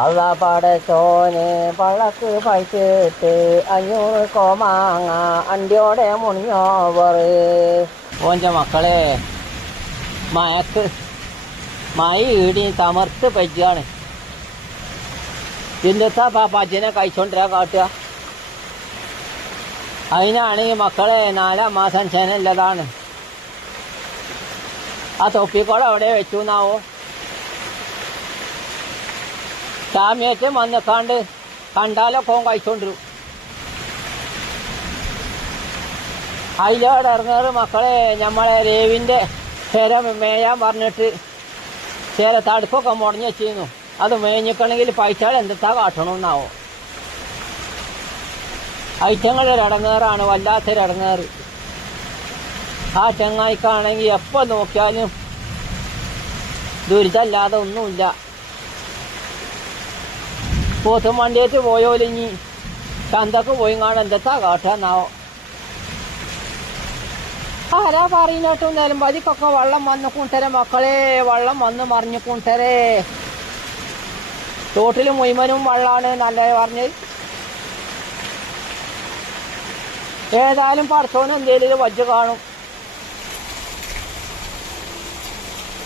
അള്ള പടച്ചോന് പള്ളക്ക് പൈച്ചിട്ട് 500 കോമാങ്ങ അണ്ടിയോടെ മുണിഞ്ഞോവറ്. ഓൻ്റെ മക്കളെ മഴ ഈടി തമർത്ത് പജ്ജാണ്. ഇതിൻ്റെത്താ പജ്ജനെ കഴിച്ചോണ്ടിരാ കാട്ടുക. അതിനാണ് ഈ മക്കളെ 4 മാസം ചെനല്ലതാണ്. ആ തൊപ്പിക്കോളം അവിടെ വെച്ചു എന്നാവോ ചാമ്യേറ്റം വന്നിക്കാണ്ട് കണ്ടാലൊക്കെ കഴിച്ചോണ്ടിരും. അതിലോടെ ഇറങ്ങാറ് മക്കളെ നമ്മളെ രേവിൻ്റെ ചില മേയാൻ പറഞ്ഞിട്ട് ചില തടുപ്പൊക്കെ മുടഞ്ഞു വെച്ചിരുന്നു. അത് മേഞ്ഞിക്കണമെങ്കിൽ പൈസകൾ എന്തെത്താ കാട്ടണമെന്നാവോ. ഐറ്റങ്ങളൊരിടങ്ങേറാണ്, വല്ലാത്തൊരിടങ്ങേറ്. ആ ചെങ്ങായിക്കാണെങ്കിൽ എപ്പോൾ നോക്കിയാലും ദുരിതമല്ലാതെ ഒന്നുമില്ല. പോത്തും വണ്ടിയേറ്റ് പോയോലിഞ്ഞി ചന്തക്ക് പോയി കാണാൻ എന്തെത്താ കാട്ടാന്നാവോ. ആരാ പറയുന്നേട്ടും നിലമ്പതിക്കൊക്കെ വെള്ളം വന്ന് കൂട്ടരെ മക്കളെ, വെള്ളം വന്ന് മറിഞ്ഞു കൂട്ടരെ. തോട്ടിൽ മുയ്മനും വെള്ളമാണ് നല്ലത് പറഞ്ഞ്. ഏതായാലും പടച്ചോനും എന്തേലും വജ്ജ് കാണും.